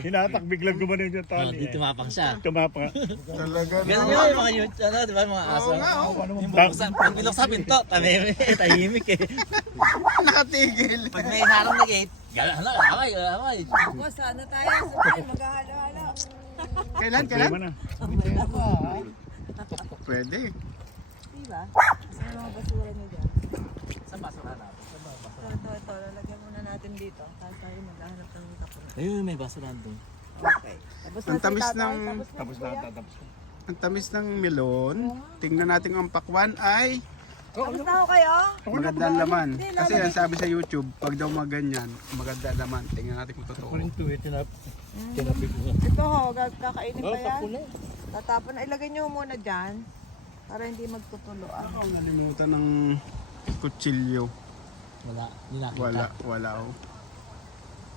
Hinatak biglang gumanon yung Oh, tali. di tumapang siya. Tumapa. Talaga Ganun naman. yun yung mga YouTube, ano, di ba, mga aso. Oo nga, oo. Yung bubuksan, pag binuksan pinto, tahimik eh. Nakatigil. Pag may harang na gate, gala, away. Boss, ano tayo? Sabay, maghahalo-halo. Kailan? Problema na. Pwede. Diba? Kasi yung mga basura nyo dyan. Sa basura natin. Sa basura. Ito. Lalagyan muna natin dito. Tapos tayo maghahanap ng tapon. Ayun, may basura doon. Okay. Tapos Ang tamis ng... Tapos na, tapos na. Ang tamis ng melon. Tingnan natin ang pakwan ay Tapos na ako kayo? maganda ang laman. Kasi ang sabi sa YouTube, pag daw maganyan, maganda ang laman. Tingnan natin kung totoo. Tinapit mo. Ito ho, kakainin pa yan. Tatapon. Ilagay nyo muna dyan. Para hindi magtutuloan. Ako nalimutan ng kutsilyo. Wala, hindi nakita. Wala oh.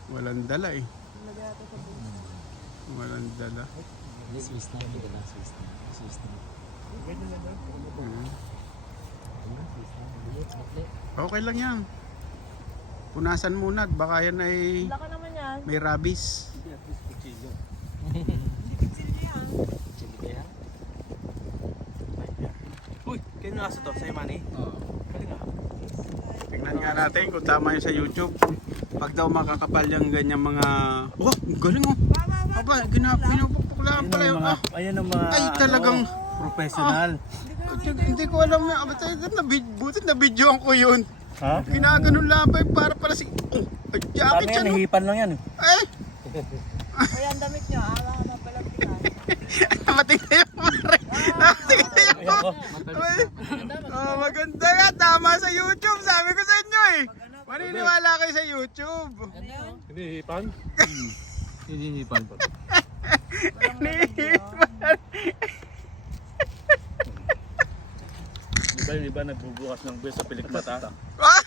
Walang dala eh. Ilagay natin sa buso. Walang dala. Swiss na, hindi na Swiss na. Swiss na. Okay lang yan. Punasan muna at baka yan ay Laka naman yan. may rabies. Uy, kayo nasa to? Sa'yo, Manny? Oo. Tingnan nga natin kung tama yun sa YouTube. Pag daw makakapal yung ganyan mga... Oh, galing oh. Aba, pinupukpuk lang pala yun. Ah, Ayan ang mga ay, talagang... professional. Hindi ko alam na. Buti na videoan ko yun. Ha? Ginaganon lang ba para si... Oh, ay, Paano jacket yan? siya no? Nahipan lang yan. Eh, Kaya ang damit nyo, alam na pala pinay. namating na yung pare. Namating na yung Ay, oh, maganda nga. Tama sa YouTube. Sabi ko sa inyo eh. Maniniwala kayo sa YouTube. Ano yun? Hinihipan? Hinihipan pa. Di ba nagbubukas ng buwis sa pilikmata? Ah!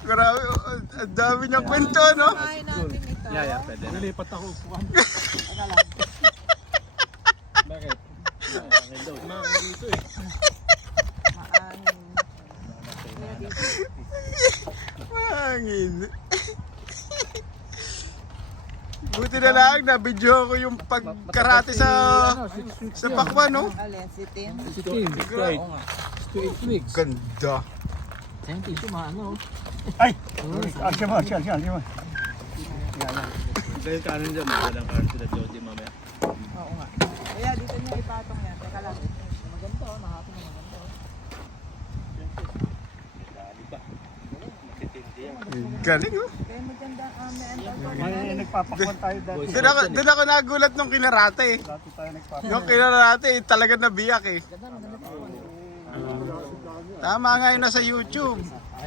Grabe. Oh, ang dami niyang kwento, no? Kain natin ito. Pwede. Nilipat ako upuan. Teka lang. Bakit? Bakit daw? Maamin dito eh. Maanin. Mahangin. Buti na lang, na-video ko yung pagkarate sa pakwan, no? Alin, si Tim. Si Tim. Right. Oo nga. 2 weeks. Ganda. Sa'yo tissue, maano. Ay! Asya mo. Dahil kanan dyan, magandang kanan sila Jody mamaya. Oo nga. Kaya dito nyo ipatong yan. Teka lang. Maganda oh, nakapin na maganda oh. Dali ba? Makitindi yan. Galing, oh. Kaya maganda, may entrance. Ay, nagpapakwan tayo dati. Doon ako nagulat nung kinarate. Dati tayo nagpapakwan. Yung kinarate, talaga nabiyak eh. Tama nga yun nasa YouTube.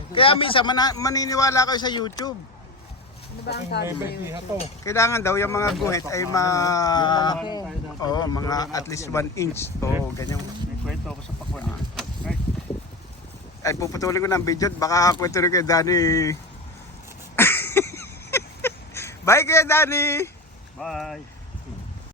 Kaya minsan maniniwala kayo sa YouTube. Ano ba ang sabi sa YouTube? Kailangan daw yung mga guhit ay mga at least 1 inch. Oo, ganyan. May kwento ako sa pakwan. Ay, Ay puputulin ko ng video, baka kwento rin kay Danny. Bye kay Danny! bye!